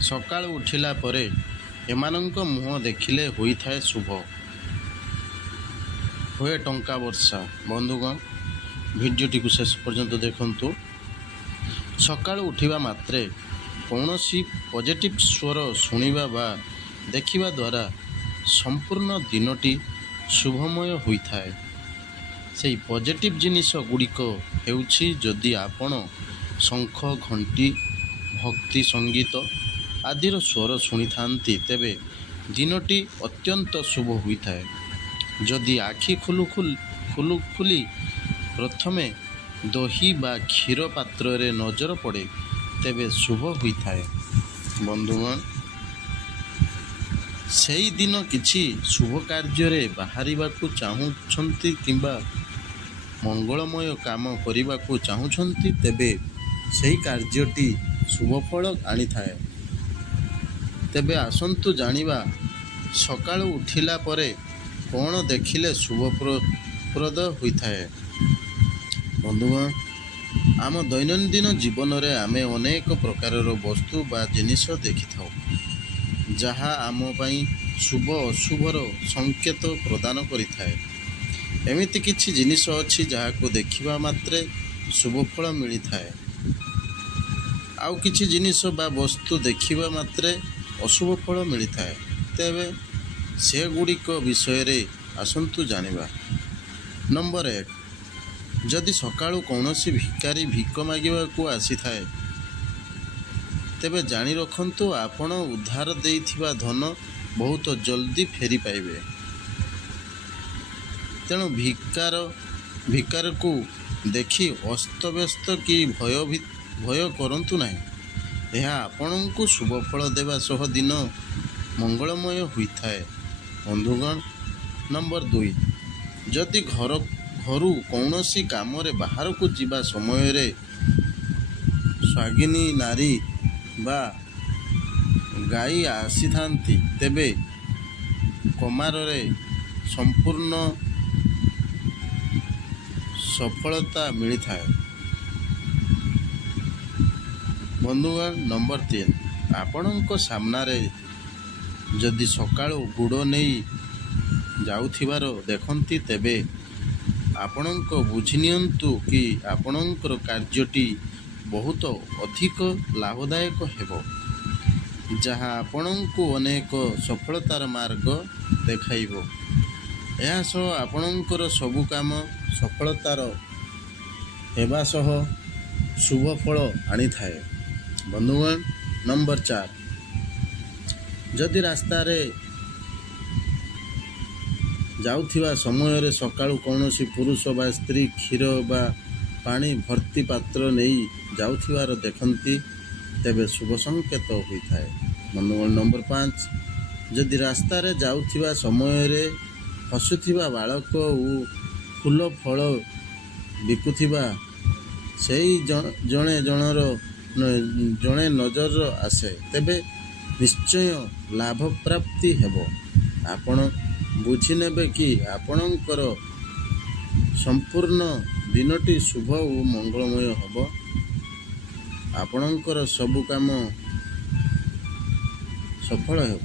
ସକାଳୁ ଉଠିଲା ପରେ ଏମାନଙ୍କ ମୁହଁ ଦେଖିଲେ ହୋଇଥାଏ ଶୁଭ, ହୁଏ ଟଙ୍କା ବର୍ଷା। ବନ୍ଧୁଗଣ, ଭିଡ଼ିଓଟିକୁ ଶେଷ ପର୍ଯ୍ୟନ୍ତ ଦେଖନ୍ତୁ। ସକାଳୁ ଉଠିବା ମାତ୍ରେ କୌଣସି ପଜିଟିଭ୍ ସ୍ୱର ଶୁଣିବା ବା ଦେଖିବା ଦ୍ୱାରା ସମ୍ପୂର୍ଣ୍ଣ ଦିନଟି ଶୁଭମୟ ହୋଇଥାଏ। ସେହି ପଜିଟିଭ୍ ଜିନିଷ ଗୁଡ଼ିକ ହେଉଛି, ଯଦି ଆପଣ ଶଙ୍ଖ, ଘଣ୍ଟି, ଭକ୍ତି ସଙ୍ଗୀତ ଆଦିର ସ୍ୱର ଶୁଣିଥାନ୍ତି, ତେବେ ଦିନଟି ଅତ୍ୟନ୍ତ ଶୁଭ ହୋଇଥାଏ। ଯଦି ଆଖି ଖୋଲି ପ୍ରଥମେ ଦହି ବା କ୍ଷୀର ପାତ୍ରରେ ନଜର ପଡ଼େ, ତେବେ ଶୁଭ ହୋଇଥାଏ। ବନ୍ଧୁଗଣ, ସେହିଦିନ କିଛି ଶୁଭ କାର୍ଯ୍ୟରେ ବାହାରିବାକୁ ଚାହୁଁଛନ୍ତି କିମ୍ବା ମଙ୍ଗଳମୟ କାମ କରିବାକୁ ଚାହୁଁଛନ୍ତି, ତେବେ ସେହି କାର୍ଯ୍ୟଟି ଶୁଭଫଳ ଆଣିଥାଏ। ତେବେ ଆସନ୍ତୁ ଜାଣିବା, ସକାଳୁ ଉଠିଲା ପରେ କ'ଣ ଦେଖିଲେ ଶୁଭପ୍ରଦ ହୋଇଥାଏ। ବନ୍ଧୁଗଣ, ଆମ ଦୈନନ୍ଦିନ ଜୀବନରେ ଆମେ ଅନେକ ପ୍ରକାରର ବସ୍ତୁ ବା ଜିନିଷ ଦେଖିଥାଉ, ଯାହା ଆମ ପାଇଁ ଶୁଭ ଅଶୁଭର ସଂକେତ ପ୍ରଦାନ କରିଥାଏ। ଏମିତି କିଛି ଜିନିଷ ଅଛି ଯାହାକୁ ଦେଖିବା ମାତ୍ରେ ଶୁଭଫଳ ମିଳିଥାଏ, ଆଉ କିଛି ଜିନିଷ ବା ବସ୍ତୁ ଦେଖିବା ମାତ୍ରେ ଅଶୁଭ ଫଳ ମିଳିଥାଏ। ତେବେ ସେଗୁଡ଼ିକ ବିଷୟରେ ଆସନ୍ତୁ ଜାଣିବା। ନମ୍ବର 1, ଯଦି ସକାଳୁ କୌଣସି ଭିକାରୀ ଭିକ ମାଗିବାକୁ ଆସିଥାଏ, ତେବେ ଜାଣି ରଖନ୍ତୁ ଆପଣ ଉଦ୍ଧାର ଦେଇଥିବା ଧନ ବହୁତ ଜଲ୍ଦି ଫେରି ପାଇବେ। ତେଣୁ ଭିକାରକୁ ଦେଖି ଅସ୍ତବ୍ୟସ୍ତ କି ଭୟ କରନ୍ତୁ ନାହିଁ। ଏହା ଆପଣଙ୍କୁ ଶୁଭଫଳ ଦେବା ସହ ଦିନ ମଙ୍ଗଳମୟ ହୋଇଥାଏ। ବନ୍ଧୁଗଣ, ନମ୍ବର 2, ଯଦି ଘରୁ କୌଣସି କାମରେ ବାହାରକୁ ଯିବା ସମୟରେ ସ୍ୱାଗିନୀ ନାରୀ ବା ଗାଈ ଆସିଥାନ୍ତି, ତେବେ କାମରେ ସମ୍ପୂର୍ଣ୍ଣ ସଫଳତା ମିଳିଥାଏ। ବନ୍ଧୁଗଣ, ନମ୍ବର 3, ଆପଣଙ୍କ ସାମ୍ନାରେ ଯଦି ସକାଳୁ ଗୁଡ଼ ନେଇ ଯାଉଥିବାର ଦେଖନ୍ତି, ତେବେ ଆପଣଙ୍କ ବୁଝିନିଅନ୍ତୁ କି ଆପଣଙ୍କର କାର୍ଯ୍ୟଟି ବହୁତ ଅଧିକ ଲାଭଦାୟକ ହେବ, ଯାହା ଆପଣଙ୍କୁ ଅନେକ ସଫଳତାର ମାର୍ଗ ଦେଖାଇବ। ଏହା ସହ ଆପଣଙ୍କର ସବୁ କାମ ସଫଳତାର ହେବା ସହ ଶୁଭଫଳ ଆଣିଥାଏ। ବନ୍ଧୁଗଣ, ନମ୍ବର 4, ଯଦି ରାସ୍ତାରେ ଯାଉଥିବା ସମୟରେ ସକାଳୁ କୌଣସି ପୁରୁଷ ବା ସ୍ତ୍ରୀ କ୍ଷୀର ବା ପାଣି ଭର୍ତ୍ତି ପାତ୍ର ନେଇ ଯାଉଥିବାର ଦେଖନ୍ତି, ତେବେ ଶୁଭ ସଂକେତ ହୋଇଥାଏ। ବନ୍ଧୁଗଣ, ନମ୍ବର 5, ଯଦି ରାସ୍ତାରେ ଯାଉଥିବା ସମୟରେ ହସୁଥିବା ବାଳକ ଓ ଫୁଲ ଫଳ ବିକୁଥିବା ସେହି ଜଣେ ନଜର ଆସେ, ତେବେ ନିଶ୍ଚୟ ଲାଭ ପ୍ରାପ୍ତି ହେବ। ଆପଣ ବୁଝିନେବେ କି ଆପଣଙ୍କର ସମ୍ପୂର୍ଣ୍ଣ ଦିନଟି ଶୁଭ ଓ ମଙ୍ଗଳମୟ ହେବ। ଆପଣଙ୍କର ସବୁ କାମ ସଫଳ ହେବ।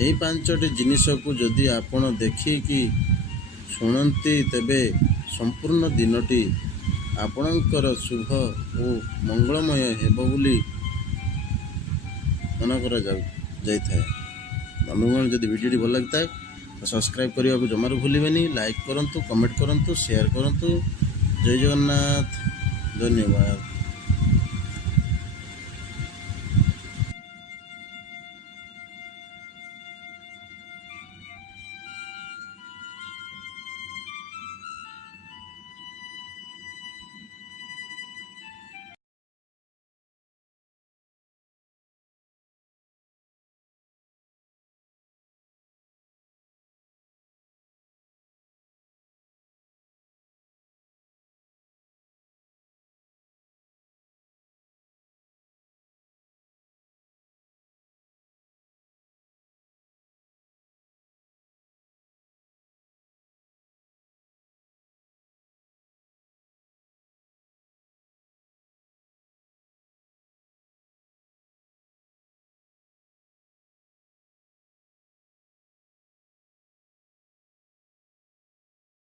ଏହି 5ଟି ଜିନିଷକୁ ଯଦି ଆପଣ ଦେଖିକି ଶୁଣନ୍ତି, ତେବେ ସମ୍ପୂର୍ଣ୍ଣ ଦିନଟି ଆପଣଙ୍କର ଶୁଭ ଓ ମଙ୍ଗଳମୟ ହେବ ବୋଲି ମନେ କରାଯାଇଥାଏ। ବନ୍ଧୁଗଣ, ଯଦି ଭିଡ଼ିଓଟି ଭଲ ଲାଗିଥାଏ ତ ସବସ୍କ୍ରାଇବ୍ କରିବାକୁ ଜମାରୁ ଭୁଲିବେନି। ଲାଇକ୍ କରନ୍ତୁ, କମେଣ୍ଟ କରନ୍ତୁ, ସେୟାର କରନ୍ତୁ। ଜୟ ଜଗନ୍ନାଥ। ଧନ୍ୟବାଦ।